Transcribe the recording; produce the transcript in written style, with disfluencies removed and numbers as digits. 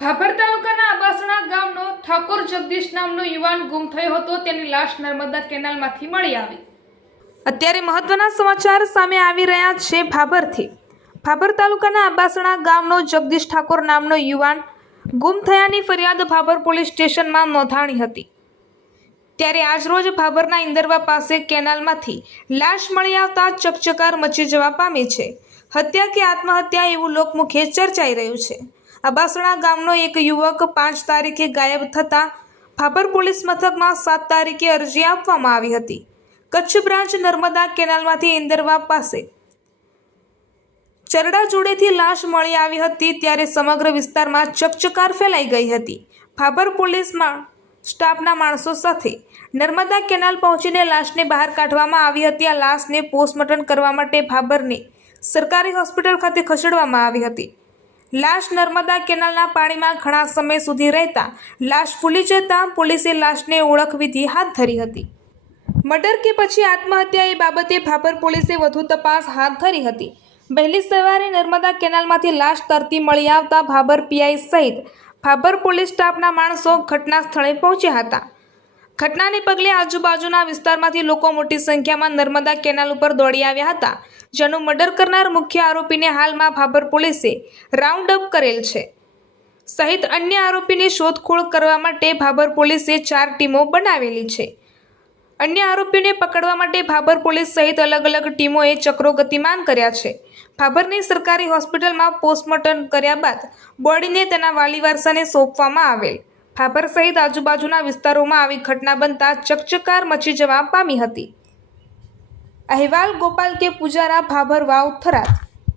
ભાભર તાલુકાના અબાસણા ગામનો ઠાકોર જગદીશ નામનો યુવાન ગુમ થયો હતો। તેની લાશ નર્મદા કેનાલમાંથી મળી આવી। અત્યારે મહત્વના સમાચાર સામે આવી રહ્યા છે ભાભરથી। ભાભર તાલુકાના અબાસણા ગામનો જગદીશ ઠાકોર નામનો યુવાન ગુમ થયાની ફરિયાદ ભાભર પોલીસ સ્ટેશનમાં નોંધાણી હતી। ત્યારે આજરોજ ભાભરના ઇન્દરવા પાસે કેનાલમાંથી લાશ મળી આવતા ચકચકાર મચી જવા પામી છે। હત્યા કે આત્મહત્યા એવું લોકમુખે ચર્ચાઈ રહ્યું છે। અબાસણા ગામનો એક યુવક 5 તારીખે ગાયબ થતા ભાભર પોલીસ મથકમાં 7 તારીખે અરજી આપવામાં આવી હતી। કચ્છ બ્રાન્ચ નર્મદા કેનાલમાંથી ઇન્દરવા પાસે ચરડા જોડેથી લાશ મળી આવી હતી। ત્યારે સમગ્ર વિસ્તારમાં ચકચકાર ફેલાઈ ગઈ હતી। ભાભર પોલીસમાં સ્ટાફના માણસો સાથે નર્મદા કેનાલ પહોંચીને લાશને બહાર કાઢવામાં આવી હતી। આ લાશને પોસ્ટમોર્ટમ કરવા માટે ભાભરની સરકારી હોસ્પિટલ ખાતે ખસેડવામાં આવી હતી। લાશ નર્મદા કેનાલના પાણીમાં ઘણા સમય સુધી રહેતા લાશ ફૂલી જતા પોલીસે લાશને ઓળખવિધિ હાથ ધરી હતી। મર્ડર કે પછી આત્મહત્યા એ બાબતે ભાભર પોલીસે વધુ તપાસ હાથ ધરી હતી। વહેલી સવારે નર્મદા કેનાલમાંથી લાશ તરતી મળી આવતા ભાભર પીઆઈ સહિત ભાભર પોલીસ સ્ટાફના માણસો ઘટના સ્થળે પહોંચ્યા હતા। ઘટનાને પગલે આજુબાજુના વિસ્તારમાંથી લોકો મોટી સંખ્યામાં નર્મદા કેનાલ ઉપર દોડી આવ્યા હતા। જેનું મર્ડર કરનાર મુખ્ય આરોપીને હાલમાં ભાભર પોલીસે રાઉન્ડ અપ કરેલ છે સહિત અન્ય આરોપીની શોધખોળ કરવા માટે ભાભર પોલીસે 4 ટીમો બનાવેલી છે। અન્ય આરોપીને પકડવા માટે ભાભર પોલીસ સહિત અલગ અલગ ટીમોએ ચક્રો ગતિમાન કર્યા છે। ભાભરની સરકારી હોસ્પિટલમાં પોસ્ટમોર્ટમ કર્યા બાદ બોડીને તેના વાલી વારસાને સોંપવામાં આવેલ। ભાભર સહિત આજુબાજુના વિસ્તારોમાં આવી ઘટના બનતા ચકચકાર મચી જવા પામી હતી। અહેવાલ ગોપાલ કે પૂજારા, ભાભર વાવ, થરાદ।